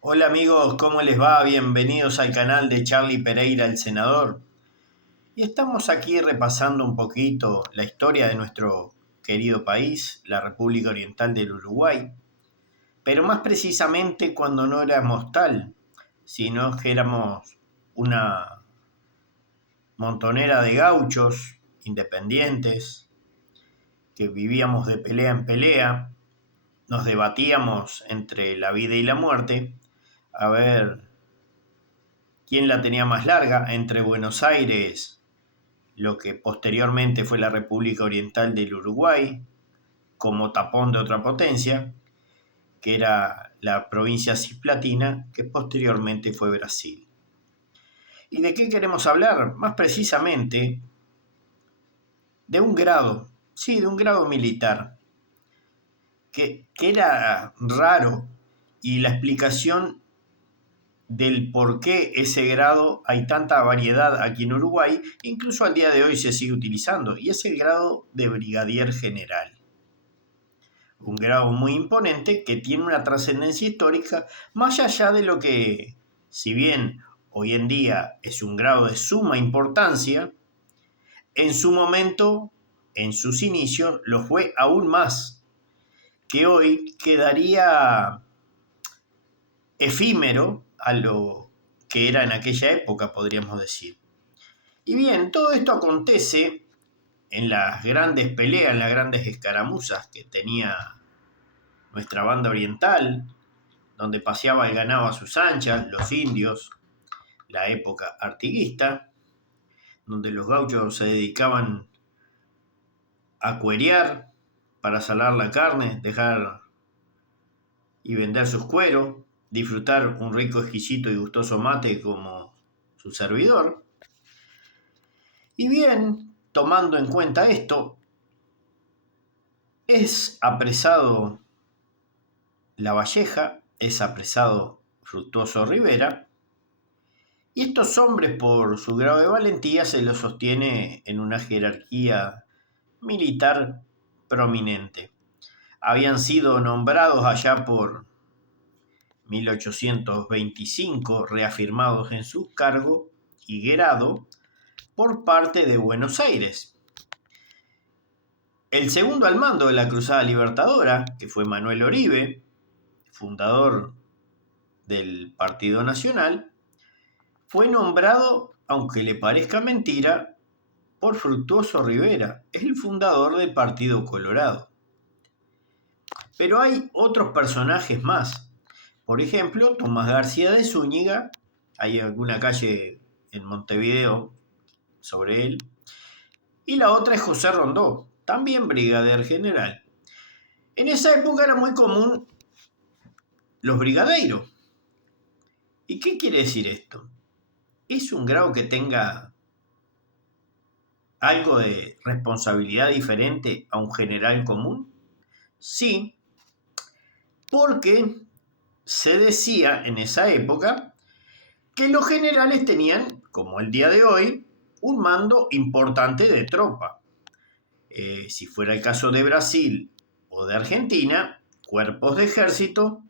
Hola amigos, ¿cómo les va? Bienvenidos al canal de Charlie Pereira, el senador. Y estamos aquí repasando un poquito la historia de nuestro querido país, la República Oriental del Uruguay, pero más precisamente cuando no éramos tal, sino que éramos una montonera de gauchos independientes que vivíamos de pelea en pelea, nos debatíamos entre la vida y la muerte, a ver quién la tenía más larga entre Buenos Aires, lo que posteriormente fue la República Oriental del Uruguay, como tapón de otra potencia, que era la provincia cisplatina, que posteriormente fue Brasil. ¿Y de qué queremos hablar? Más precisamente de un grado, sí, de un grado militar, que era raro y la explicación del por qué ese grado hay tanta variedad aquí en Uruguay, incluso al día de hoy se sigue utilizando, y es el grado de brigadier general. Un grado muy imponente que tiene una trascendencia histórica más allá de lo que, si bien hoy en día es un grado de suma importancia, en su momento, en sus inicios, lo fue aún más, que hoy quedaría efímero a lo que era en aquella época, podríamos decir. Y bien, todo esto acontece en las grandes peleas, en las grandes escaramuzas que tenía nuestra banda oriental, donde paseaba el ganado a sus anchas, los indios, la época artiguista, donde los gauchos se dedicaban a cuerear para salar la carne, dejar y vender sus cueros, disfrutar un rico, exquisito y gustoso mate como su servidor. Y bien, tomando en cuenta esto, es apresado La Valleja, es apresado Fructuoso Rivera, y estos hombres por su grado de valentía se los sostiene en una jerarquía militar prominente. Habían sido nombrados allá por 1825, reafirmados en su cargo y grado por parte de Buenos Aires. El segundo al mando de la Cruzada Libertadora, que fue Manuel Oribe, fundador del Partido Nacional, fue nombrado, aunque le parezca mentira, por Fructuoso Rivera, el fundador del Partido Colorado. Pero hay otros personajes más. Por ejemplo, Tomás García de Zúñiga, hay alguna calle en Montevideo sobre él, y la otra es José Rondó, también brigadier general. En esa época era muy común los brigadeiros. ¿Y qué quiere decir esto? ¿Es un grado que tenga algo de responsabilidad diferente a un general común? Sí, porque se decía en esa época que los generales tenían, como el día de hoy, un mando importante de tropa. Si fuera el caso de Brasil o de Argentina, cuerpos de ejército.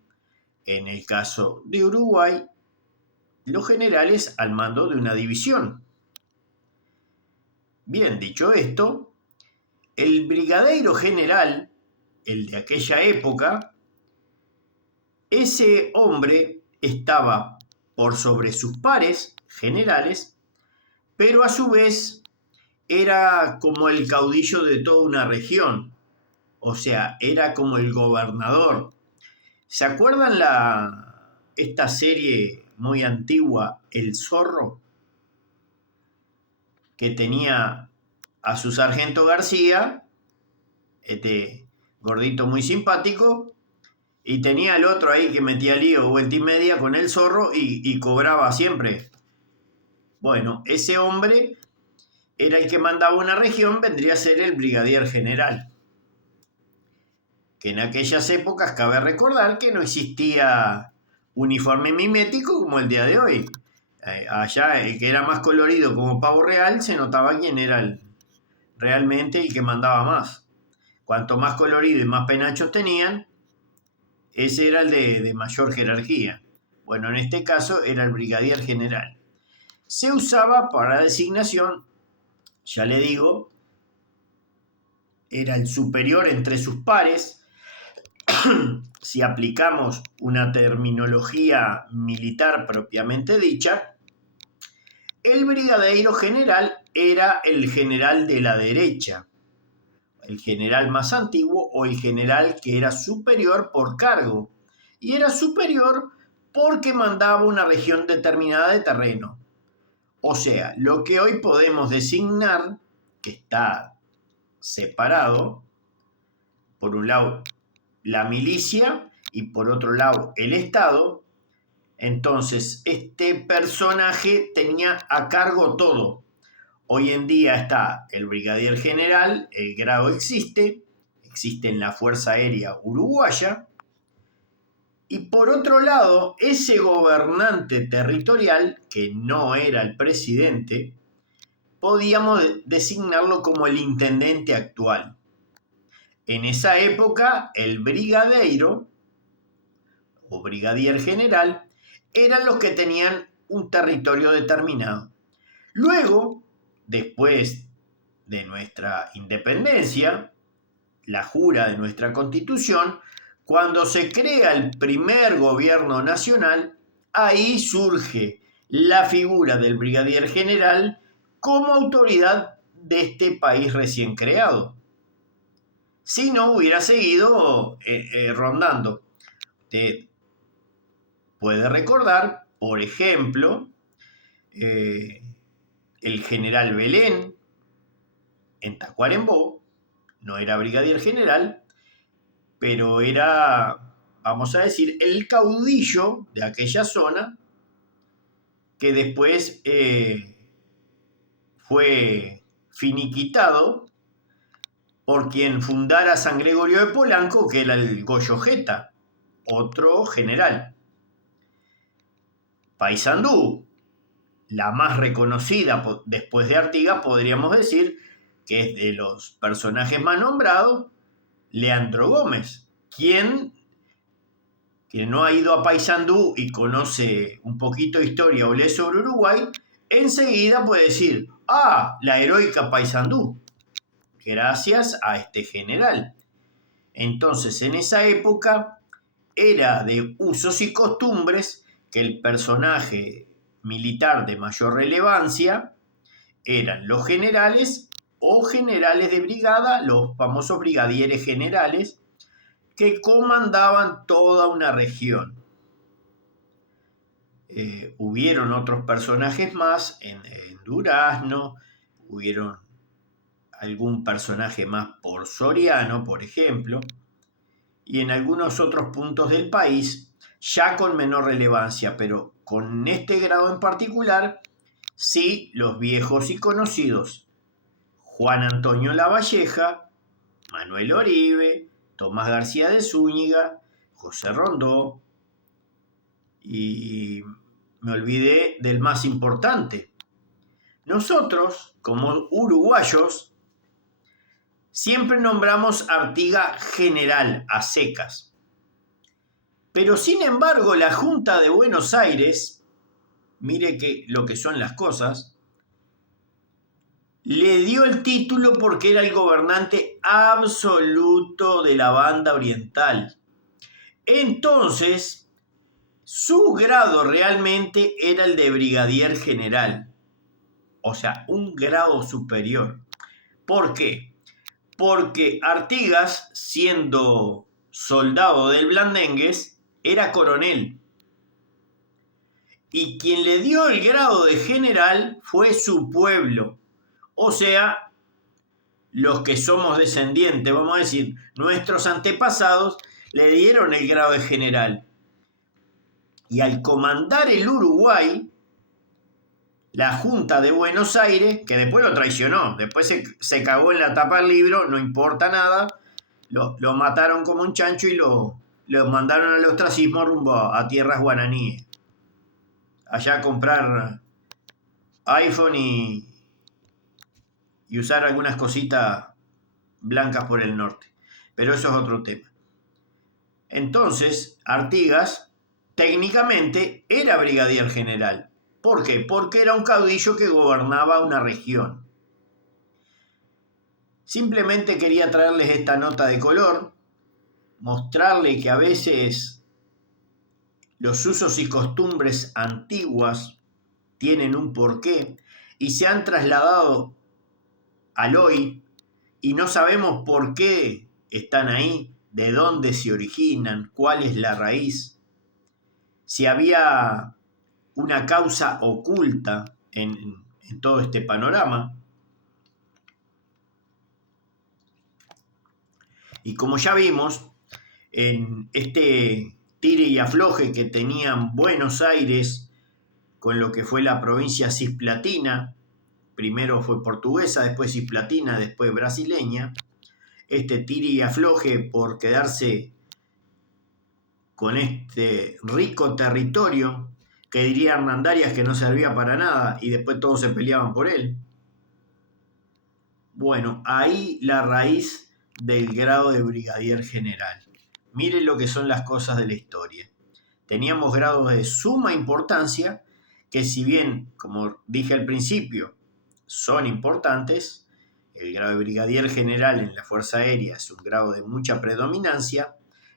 En el caso de Uruguay, los generales al mando de una división. Bien, dicho esto, el brigadeiro general, el de aquella época, ese hombre estaba por sobre sus pares generales, pero a su vez era como el caudillo de toda una región, o sea, era como el gobernador. ¿Se acuerdan esta serie muy antigua, El Zorro? Que tenía a su sargento García, este gordito muy simpático, y tenía al otro ahí que metía lío vuelta y media con el zorro y cobraba siempre. Bueno, ese hombre era el que mandaba una región, vendría a ser el brigadier general. Que en aquellas épocas cabe recordar que no existía uniforme mimético como el día de hoy. Allá el que era más colorido como pavo real se notaba quién era realmente el que mandaba más. Cuanto más colorido y más penachos tenían, ese era el de mayor jerarquía. Bueno, en este caso era el brigadier general. Se usaba para designación, ya le digo, era el superior entre sus pares. Si aplicamos una terminología militar propiamente dicha, el brigadiero general era el general de la derecha, el general más antiguo o el general que era superior por cargo. Y era superior porque mandaba una región determinada de terreno. O sea, lo que hoy podemos designar, que está separado, por un lado la milicia y por otro lado el Estado. Entonces, este personaje tenía a cargo todo. Hoy en día está el brigadier general, el grado existe en la Fuerza Aérea Uruguaya, y por otro lado, ese gobernante territorial, que no era el presidente, podíamos designarlo como el intendente actual. En esa época, el brigadeiro o brigadier general eran los que tenían un territorio determinado. Luego, después de nuestra independencia, la jura de nuestra constitución, cuando se crea el primer gobierno nacional, ahí surge la figura del brigadier general como autoridad de este país recién creado. Si no, hubiera seguido rondando. Usted puede recordar, por ejemplo, el general Belén en Tacuarembó, no era brigadier general, pero era, vamos a decir, el caudillo de aquella zona que después fue finiquitado por quien fundara San Gregorio de Polanco, que era el Goyo Jeta, otro general. Paysandú, la más reconocida después de Artigas, podríamos decir que es de los personajes más nombrados, Leandro Gómez, quien no ha ido a Paysandú y conoce un poquito de historia o lee sobre Uruguay, enseguida puede decir, la heroica Paysandú, gracias a este general. Entonces, en esa época era de usos y costumbres que el personaje militar de mayor relevancia eran los generales o generales de brigada, los famosos brigadieres generales, que comandaban toda una región. Hubieron otros personajes más en Durazno, hubieron algún personaje más por Soriano, por ejemplo, y en algunos otros puntos del país, ya con menor relevancia, pero con este grado en particular, sí, los viejos y conocidos Juan Antonio Lavalleja, Manuel Oribe, Tomás García de Zúñiga, José Rondó, y me olvidé del más importante. Nosotros, como uruguayos, siempre nombramos Artigas general a secas. Pero sin embargo, la Junta de Buenos Aires, mire lo que son las cosas, le dio el título porque era el gobernante absoluto de la banda oriental. Entonces, su grado realmente era el de brigadier general, o sea, un grado superior. ¿Por qué? Porque Artigas, siendo soldado del Blandengues, era coronel. Y quien le dio el grado de general fue su pueblo. O sea, los que somos descendientes, vamos a decir, nuestros antepasados, le dieron el grado de general. Y al comandar el Uruguay, la Junta de Buenos Aires, que después lo traicionó, después se cagó en la tapa del libro, no importa nada, lo mataron como un chancho y lo mandaron al ostracismo rumbo a tierras guaraníes. Allá a comprar iPhone y usar algunas cositas blancas por el norte. Pero eso es otro tema. Entonces, Artigas técnicamente era brigadier general. ¿Por qué? Porque era un caudillo que gobernaba una región. Simplemente quería traerles esta nota de color, mostrarle que a veces los usos y costumbres antiguas tienen un porqué y se han trasladado al hoy y no sabemos por qué están ahí, de dónde se originan, cuál es la raíz, si había una causa oculta en todo este panorama. Y como ya vimos, en este tire y afloje que tenían Buenos Aires con lo que fue la provincia cisplatina, primero fue portuguesa, después cisplatina, después brasileña, este tire y afloje por quedarse con este rico territorio que diría Hernandarias que no servía para nada y después todos se peleaban por él. Bueno, ahí la raíz del grado de brigadier general. Miren lo que son las cosas de la historia. Teníamos grados de suma importancia que, si bien, como dije al principio, son importantes, el grado de brigadier general en la Fuerza Aérea es un grado de mucha predominancia,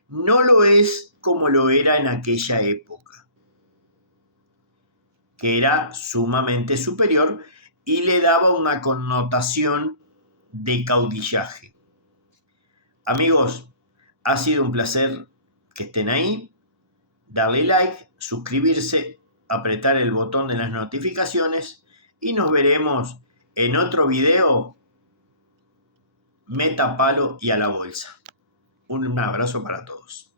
no lo es como lo era en aquella época, que era sumamente superior y le daba una connotación de caudillaje. Amigos, ha sido un placer que estén ahí, darle like, suscribirse, apretar el botón de las notificaciones y nos veremos en otro video. Meta palo y a la bolsa. Un abrazo para todos.